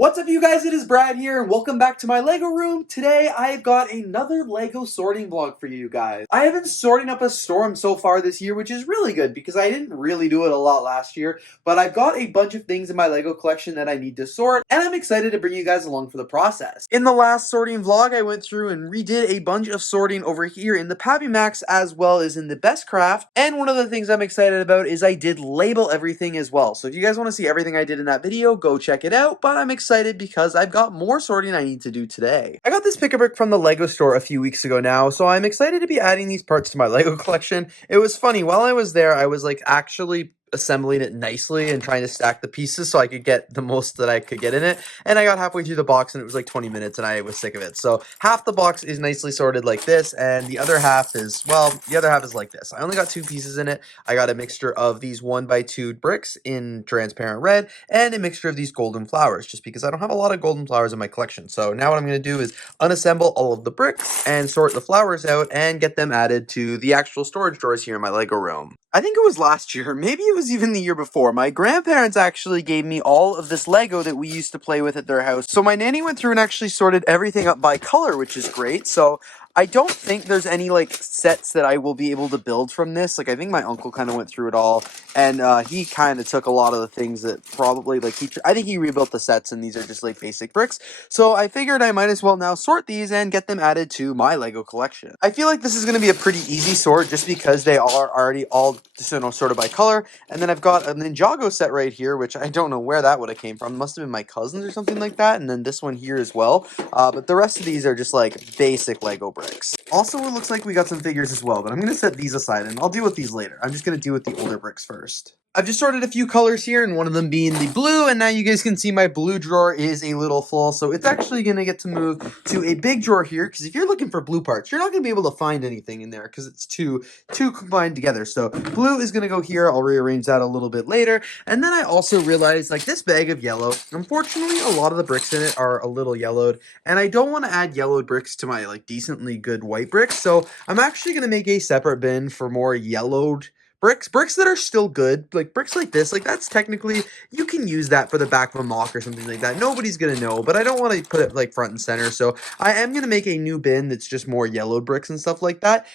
What's up, you guys? It is Brad here, and welcome back to my Lego room. Today, I've got another Lego sorting vlog for you guys. I have been sorting up a storm so far this year, which is really good because I didn't really do it a lot last year, but I've got a bunch of things in my Lego collection that I need to sort, and I'm excited to bring you guys along for the process. In the last sorting vlog, I went through and redid a bunch of sorting over here in the Pappy Max as well as in the Best Craft, and one of the things I'm excited about is I did label everything as well. So if you guys want to see everything I did in that video, go check it out, but I'm excited because I've got more sorting I need to do today. I got this pick-a-brick from the Lego store a few weeks ago now, so I'm excited to be adding these parts to my Lego collection. It was funny, while I was there, I was like actually assembling it nicely and trying to stack the pieces so I could get the most that I could get in it, and I got halfway through the box and it was like 20 minutes and I was sick of it. So half the box is nicely sorted like this, and the other half is, well, the other half is like this. I only got two pieces in it. I got a mixture of these 1x2 bricks in transparent red and a mixture of these golden flowers, just because I don't have a lot of golden flowers in my collection. So now what I'm going to do is unassemble all of the bricks and sort the flowers out and get them added to the actual storage drawers here in my Lego room. I think it was last year, maybe it was even the year before. My grandparents actually gave me all of this Lego that we used to play with at their house. So my nanny went through and actually sorted everything up by color, which is great. So I don't think there's any like sets that I will be able to build from this. Like I think my uncle kind of went through it all, and he kind of took a lot of the things that probably like I think he rebuilt the sets, and these are just like basic bricks. So I figured I might as well now sort these and get them added to my Lego collection. I feel like this is going to be a pretty easy sort just because they are already all sorted by color. And then I've got a Ninjago set right here, which I don't know where that would have came from. It must have been my cousins or something like that. And then this one here as well. But the rest of these are just like basic Lego bricks. Also, it looks like we got some figures as well, but I'm going to set these aside and I'll deal with these later. I'm just going to deal with the older bricks first. I've just sorted a few colors here, and one of them being the blue, and now you guys can see my blue drawer is a little full, so it's actually going to get to move to a big drawer here, because if you're looking for blue parts, you're not going to be able to find anything in there, because it's too combined together. So blue is going to go here. I'll rearrange that a little bit later, and then I also realized, like, this bag of yellow, unfortunately, a lot of the bricks in it are a little yellowed, and I don't want to add yellowed bricks to my, like, decently good white bricks, so I'm actually going to make a separate bin for more yellowed bricks that are still good, like bricks like this, like that's technically, you can use that for the back of a mock or something like that. Nobody's gonna know, but I don't want to put it like front and center, so I am gonna make a new bin that's just more yellowed bricks and stuff like that.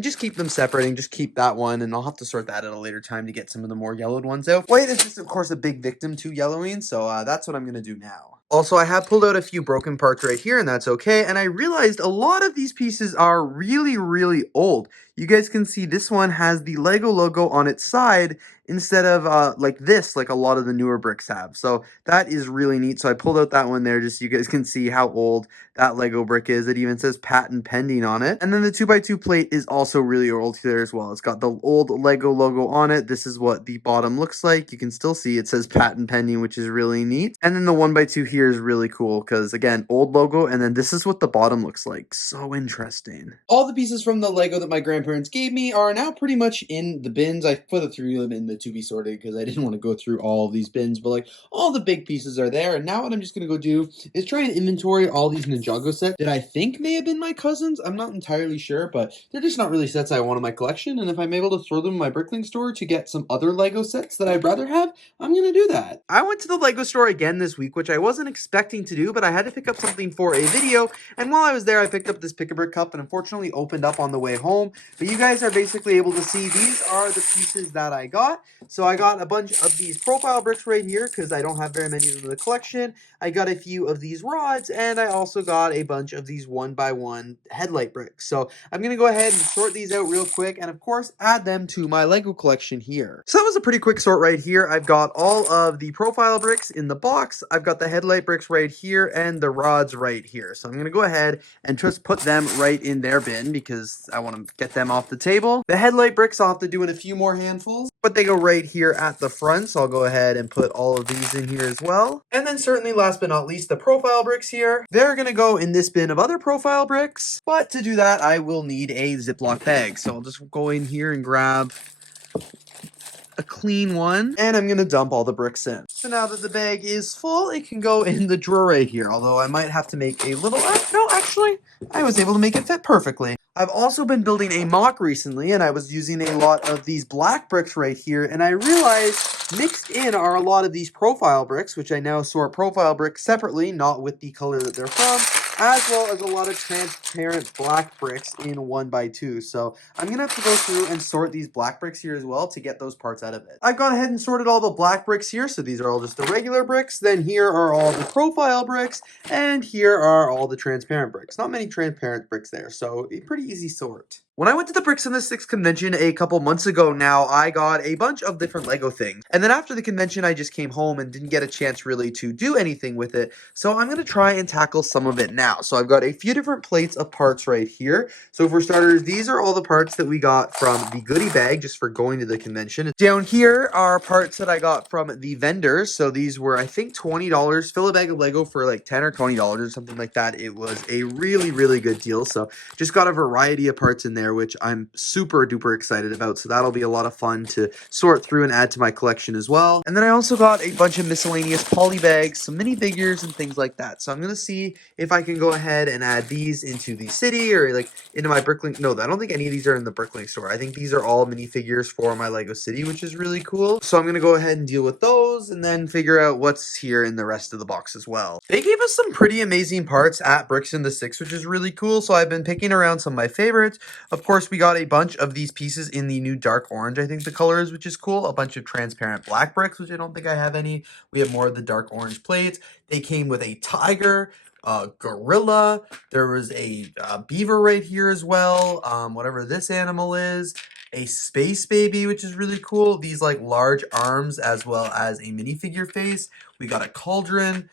Just keep them separate and just keep that one, and I'll have to sort that at a later time to get some of the more yellowed ones out. White is just, of course, a big victim to yellowing, so that's what I'm gonna do now. Also, I have pulled out a few broken parts right here, and that's okay, and I realized a lot of these pieces are really, really old. You guys can see this one has the Lego logo on its side instead of like this, like a lot of the newer bricks have. So that is really neat. So I pulled out that one there just so you guys can see how old that Lego brick is. It even says patent pending on it. And then the 2x2 plate is also really old here as well. It's got the old Lego logo on it. This is what the bottom looks like. You can still see it says patent pending, which is really neat. And then the 1x2 here is really cool because, again, old logo, and then this is what the bottom looks like. So interesting. All the pieces from the Lego that my grandparents gave me are now pretty much in the bins. I put through them in the to be sorted because I didn't want to go through all of these bins, but like all the big pieces are there. And now what I'm just going to go do is try and inventory all these Ninjago sets that I think may have been my cousins. I'm not entirely sure, but they're just not really sets I want in my collection. And if I'm able to throw them in my BrickLink store to get some other Lego sets that I'd rather have, I'm going to do that. I went to the Lego store again this week, which I wasn't expecting to do, but I had to pick up something for a video. And while I was there, I picked up this pick-a-brick cup and unfortunately opened up on the way home. But you guys are basically able to see these are the pieces that I got. So I got a bunch of these profile bricks right here because I don't have very many of them in the collection. I got a few of these rods, and I also got a bunch of these 1x1 headlight bricks. So I'm going to go ahead and sort these out real quick and, of course, add them to my Lego collection here. So that was a pretty quick sort right here. I've got all of the profile bricks in the box. I've got the headlight bricks right here and the rods right here. So I'm going to go ahead and just put them right in their bin because I want to get them off the table. The headlight bricks I'll have to do in a few more handfuls, but they go right here at the front, so I'll go ahead and put all of these in here as well. And then certainly last but not least, the profile bricks here. They're going to go in this bin of other profile bricks, but to do that, I will need a Ziploc bag. So I'll just go in here and grab a clean one, and I'm going to dump all the bricks in. So now that the bag is full, it can go in the drawer right here, although I might have to make a little, no, actually, I was able to make it fit perfectly. I've also been building a mock recently, and I was using a lot of these black bricks right here, and I realized mixed in are a lot of these profile bricks, which I now sort profile bricks separately, not with the color that they're from, as well as a lot of transparent black bricks in 1x2. So I'm going to have to go through and sort these black bricks here as well to get those parts out of it. I've gone ahead and sorted all the black bricks here, so these are all just the regular bricks. Then here are all the profile bricks, and here are all the transparent bricks. Not many transparent bricks there, so a pretty easy sort. When I went to the Bricks in the Six convention a couple months ago now, I got a bunch of different Lego things. And then after the convention, I just came home and didn't get a chance really to do anything with it. So I'm going to try and tackle some of it now. So I've got a few different plates of parts right here. So for starters, these are all the parts that we got from the goodie bag just for going to the convention. Down here are parts that I got from the vendors. So these were, I think, $20. Fill a bag of Lego for like $10 or $20 or something like that. It was a really, really good deal. So just got a variety of parts in there, which I'm super duper excited about. So that'll be a lot of fun to sort through and add to my collection as well. And then I also got a bunch of miscellaneous poly bags, some minifigures and things like that. So I'm going to see if I can go ahead and add these into the city or like into my BrickLink. No, I don't think any of these are in the BrickLink store. I think these are all minifigures for my Lego City, which is really cool. So I'm going to go ahead and deal with those and then figure out what's here in the rest of the box as well. They gave us some pretty amazing parts at Bricks in the Six, which is really cool. So I've been picking around some of my favorites. Of course, we got a bunch of these pieces in the new dark orange, I think the color is, which is cool. A bunch of transparent black bricks, which I don't think I have any. We have more of the dark orange plates. They came with a tiger, a gorilla. There was a beaver right here as well. Whatever this animal is. A space baby, which is really cool. These like large arms as well as a minifigure face. We got a cauldron.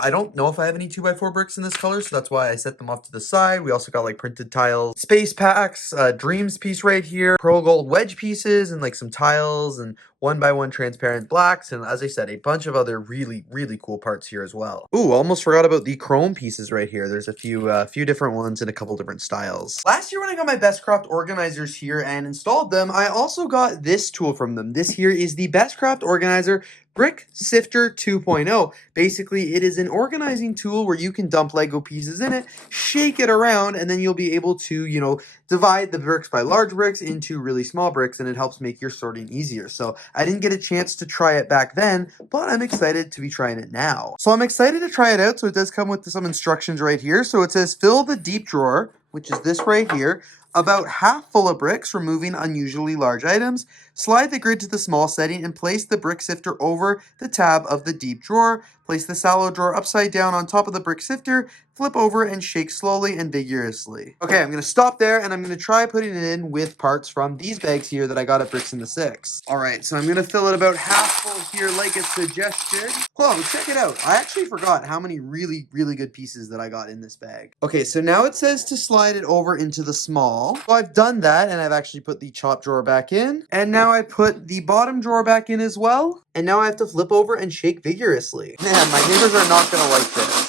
I don't know if I have any 2x4 bricks in this color, so that's why I set them off to the side. We also got like printed tiles, space packs, dreams piece right here, pearl gold wedge pieces, and like some tiles and 1x1 transparent blacks, and as I said, a bunch of other really, really cool parts here as well. Ooh, almost forgot about the chrome pieces right here. There's a few different ones in a couple different styles. Last year when I got my Best Craft organizers here and installed them, I also got this tool from them. This here is the Best Craft Organizer Brick Sifter 2.0. Basically, it is an organizing tool where you can dump Lego pieces in it, shake it around, and then you'll be able to, divide the bricks by large bricks into really small bricks, and it helps make your sorting easier. So I didn't get a chance to try it back then, but I'm excited to be trying it now. So I'm excited to try it out. So it does come with some instructions right here. So it says fill the deep drawer, which is this right here, about half full of bricks, removing unusually large items. Slide the grid to the small setting and place the brick sifter over the tab of the deep drawer. Place the shallow drawer upside down on top of the brick sifter. Flip over and shake slowly and vigorously. Okay, I'm going to stop there and I'm going to try putting it in with parts from these bags here that I got at Bricks in the Six. Alright, so I'm going to fill it about half full here like it suggested. Whoa, check it out. I actually forgot how many really, really good pieces that I got in this bag. Okay, so now it says to slide it over into the small. So I've done that and I've actually put the chop drawer back in. And now I put the bottom drawer back in as well. And now I have to flip over and shake vigorously. Man, my neighbors are not going to like this.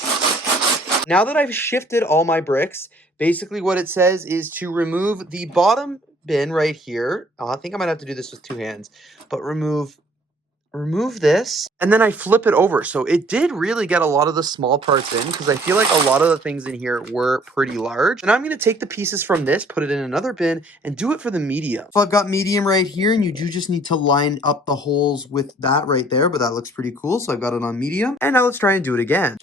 Now that I've shifted all my bricks, basically what it says is to remove the bottom bin right here. Oh, I think I might have to do this with two hands, but remove this, and then I flip it over. So it did really get a lot of the small parts in because I feel like a lot of the things in here were pretty large. And I'm going to take the pieces from this, put it in another bin, and do it for the medium. So I've got medium right here, and you do just need to line up the holes with that right there, but that looks pretty cool. So I've got it on medium. And now let's try and do it again.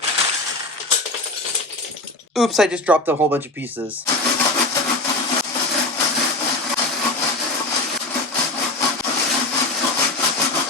Oops, I just dropped a whole bunch of pieces.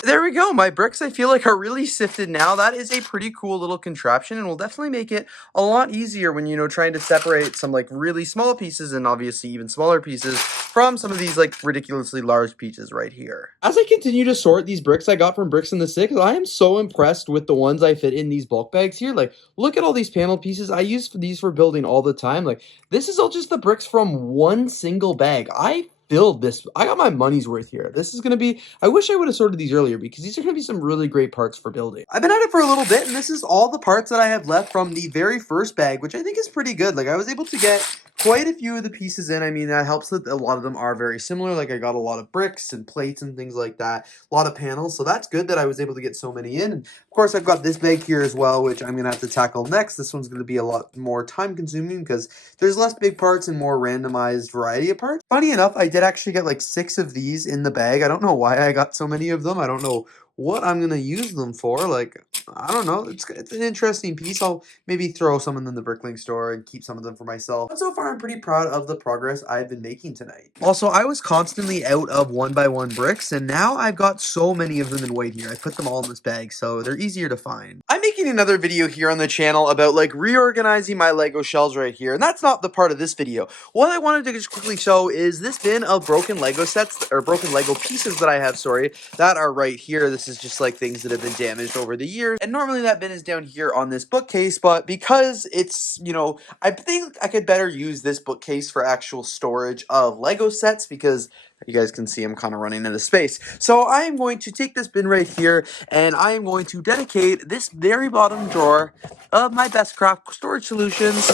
There we go. My bricks, I feel like, are really sifted now. That is a pretty cool little contraption and will definitely make it a lot easier when, trying to separate some, like, really small pieces and obviously even smaller pieces from some of these, like, ridiculously large pieces right here. As I continue to sort these bricks I got from Bricks in the Six, I am so impressed with the ones I fit in these bulk bags here. Like, look at all these panel pieces. I use these for building all the time. Like, this is all just the bricks from one single bag. I filled this. I got my money's worth here. This is going to be, I wish I would have sorted these earlier because these are going to be some really great parts for building. I've been at it for a little bit, and this is all the parts that I have left from the very first bag, which I think is pretty good. Like, I was able to get quite a few of the pieces in. I mean, that helps that a lot of them are very similar. Like I got a lot of bricks and plates and things like that, a lot of panels. So that's good that I was able to get so many in. And of course, I've got this bag here as well, which I'm going to have to tackle next. This one's going to be a lot more time consuming because there's less big parts and more randomized variety of parts. Funny enough, I did actually get like 6 of these in the bag. I don't know why I got so many of them. I don't know what I'm going to use them for. Like, I don't know. It's an interesting piece. I'll maybe throw some of them in the BrickLink store and keep some of them for myself. But so far, I'm pretty proud of the progress I've been making tonight. Also, I was constantly out of 1x1 bricks, and now I've got so many of them in white here. I put them all in this bag, so they're easier to find. I'm making another video here on the channel about like reorganizing my Lego shelves right here, and that's not the part of this video. What I wanted to just quickly show is this bin of broken Lego sets, or broken Lego pieces that I have, sorry, that are right here. This is just like things that have been damaged over the years, and normally that bin is down here on this bookcase, but because it's, you know, I think I could better use this bookcase for actual storage of Lego sets because you guys can see I'm kind of running out of space. So I am going to take this bin right here and I am going to dedicate this very bottom drawer of my Best Craft storage solutions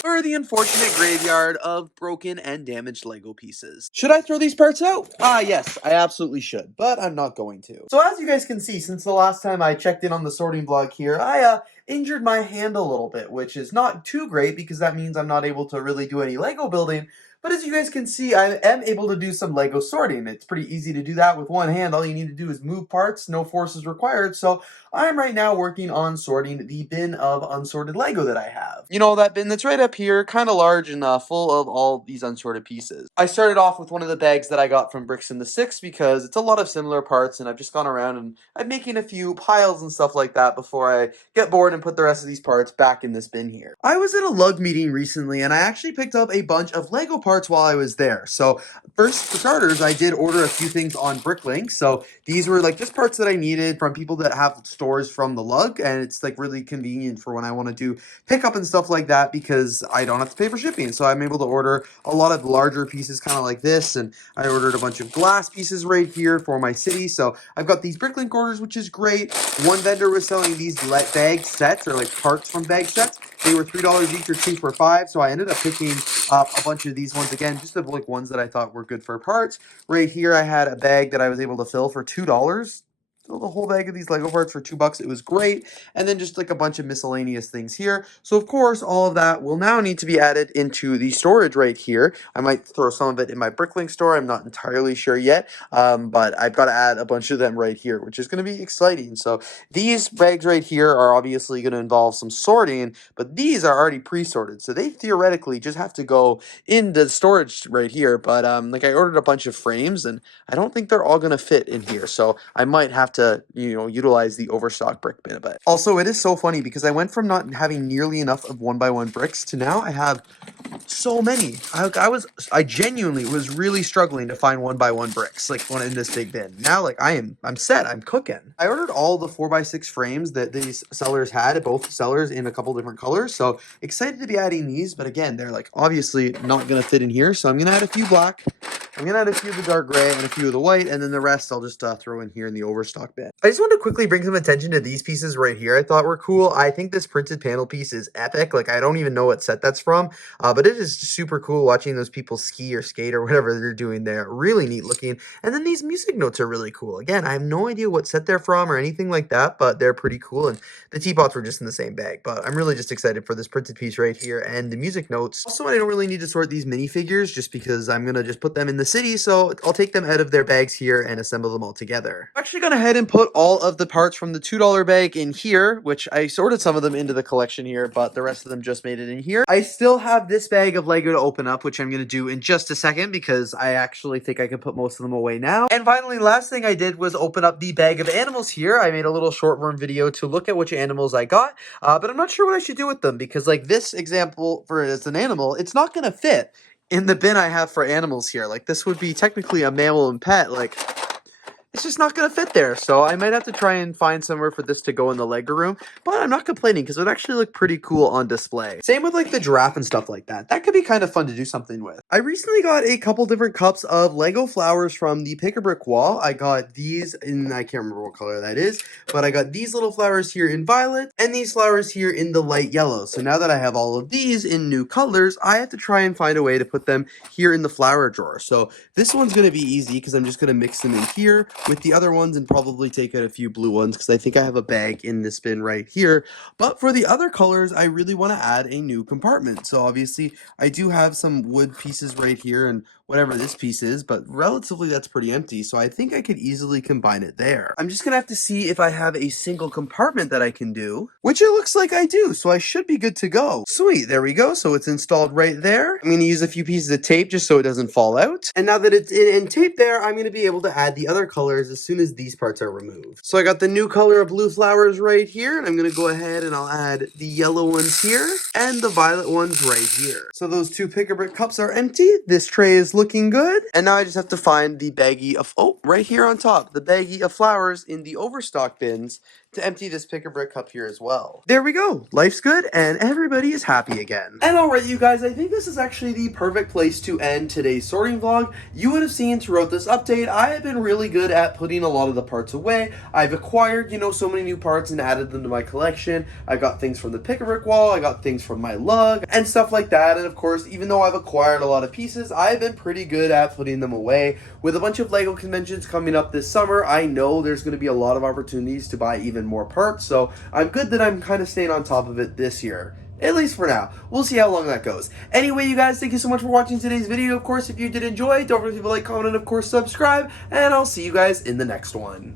for the unfortunate graveyard of broken and damaged Lego pieces. Should I throw these parts out? Yes, I absolutely should, but I'm not going to. So as you guys can see, since the last time I checked in on the sorting vlog here, I injured my hand a little bit, which is not too great because that means I'm not able to really do any Lego building. But as you guys can see, I am able to do some Lego sorting. It's pretty easy to do that with one hand. All you need to do is move parts, no force is required. So I'm right now working on sorting the bin of unsorted Lego that I have. You know, that bin that's right up here, kind of large and full of all these unsorted pieces. I started off with one of the bags that I got from Bricks in the Six because it's a lot of similar parts, and I've just gone around and I'm making a few piles and stuff like that before I get bored and put the rest of these parts back in this bin here. I was at a lug meeting recently and I actually picked up a bunch of Lego parts while I was there. So first, for starters, I did order a few things on BrickLink. So these were like just parts that I needed from people that have stores from the lug, and it's like really convenient for when I want to do pickup and stuff like that because I don't have to pay for shipping. So I'm able to order a lot of larger pieces kind of like this, and I ordered a bunch of glass pieces right here for my city. So I've got these BrickLink orders, which is great. One vendor was selling these bag sets, or like parts from bag sets. They were $3 each or 2 for $5, so I ended up picking up a bunch of these ones again, just of like ones that I thought were good for parts. Right here, I had a bag that I was able to fill for $2. Fill the whole bag of these Lego parts for $2. It was great. And then just like a bunch of miscellaneous things here. So of course, all of that will now need to be added into the storage right here. I might throw some of it in my BrickLink store. I'm not entirely sure yet, but I've got to add a bunch of them right here, which is going to be exciting. So these bags right here are obviously going to involve some sorting, but these are already pre-sorted. So they theoretically just have to go in the storage right here. But like I ordered a bunch of frames and I don't think they're all going to fit in here. So I might have to, you know, utilize the overstock brick bin a bit. Also, it is so funny because I went from not having nearly enough of 1x1 bricks to now I have so many. I genuinely was really struggling to find 1x1 bricks like one in this big bin. Now like I'm set. I'm cooking. I ordered all the 4x6 frames that these sellers had at both sellers in a couple different colors. So excited to be adding these, but again, they're like obviously not gonna fit in here. So I'm gonna add a few black. I'm going to add a few of the dark gray and a few of the white, and then the rest I'll just throw in here in the overstock bin. I just want to quickly bring some attention to these pieces right here I thought were cool. I think this printed panel piece is epic. Like, I don't even know what set that's from, but it is super cool watching those people ski or skate or whatever they're doing there. Really neat looking. And then these music notes are really cool. Again, I have no idea what set they're from or anything like that, but they're pretty cool, and the teapots were just in the same bag. But I'm really just excited for this printed piece right here and the music notes. Also, I don't really need to sort these minifigures just because I'm going to just put them in the city, so I'll take them out of their bags here and assemble them all together. I'm actually going to head and put all of the parts from the $2 bag in here, which I sorted some of them into the collection here, but the rest of them just made it in here. I still have this bag of Lego to open up, which I'm going to do in just a second because I actually think I can put most of them away now. And finally, last thing I did was open up the bag of animals here. I made a little short form video to look at which animals I got, but I'm not sure what I should do with them because like this example for as an animal, it's not going to fit in the bin I have for animals here. Like this would be technically a mammal and pet. Like it's just not going to fit there. So I might have to try and find somewhere for this to go in the Lego room, but I'm not complaining because it would actually look pretty cool on display. Same with like the giraffe and stuff like that. That could be kind of fun to do something with. I recently got a couple different cups of Lego flowers from the Pick-a-Brick wall. I got these in, I can't remember what color that is, but I got these little flowers here in violet and these flowers here in the light yellow. So now that I have all of these in new colors, I have to try and find a way to put them here in the flower drawer. So this one's going to be easy because I'm just going to mix them in here with the other ones and probably take out a few blue ones because I think I have a bag in this bin right here. But for the other colors, I really want to add a new compartment. So obviously I do have some wood pieces right here and whatever this piece is, but relatively that's pretty empty. So I think I could easily combine it there. I'm just going to have to see if I have a single compartment that I can do, which it looks like I do. So I should be good to go. Sweet, there we go. So it's installed right there. I'm going to use a few pieces of tape just so it doesn't fall out. And now that it's in tape there, I'm going to be able to add the other colors as soon as these parts are removed. So I got the new color of blue flowers right here, and I'm going to go ahead and I'll add the yellow ones here and the violet ones right here. So those two Pick-a-Brick cups are empty. This tray is looking good. And now I just have to find the baggie of, oh, right here on top, the baggie of flowers in the overstock bins to empty this Pick-a-Brick cup here as well. There we go. Life's good and everybody is happy again. And alright you guys, I think this is actually the perfect place to end today's sorting vlog. You would have seen throughout this update, I have been really good at putting a lot of the parts away. I've acquired, so many new parts and added them to my collection. I got things from the Pick-a-Brick wall, I got things from my lug, and stuff like that. And of course, even though I've acquired a lot of pieces, I've been pretty good at putting them away. With a bunch of LEGO conventions coming up this summer, I know there's going to be a lot of opportunities to buy even more parts, so I'm good that I'm kind of staying on top of it this year. At least for now. We'll see how long that goes. Anyway, you guys, thank you so much for watching today's video. Of course, if you did enjoy, don't forget to like, comment, and of course, subscribe. And I'll see you guys in the next one.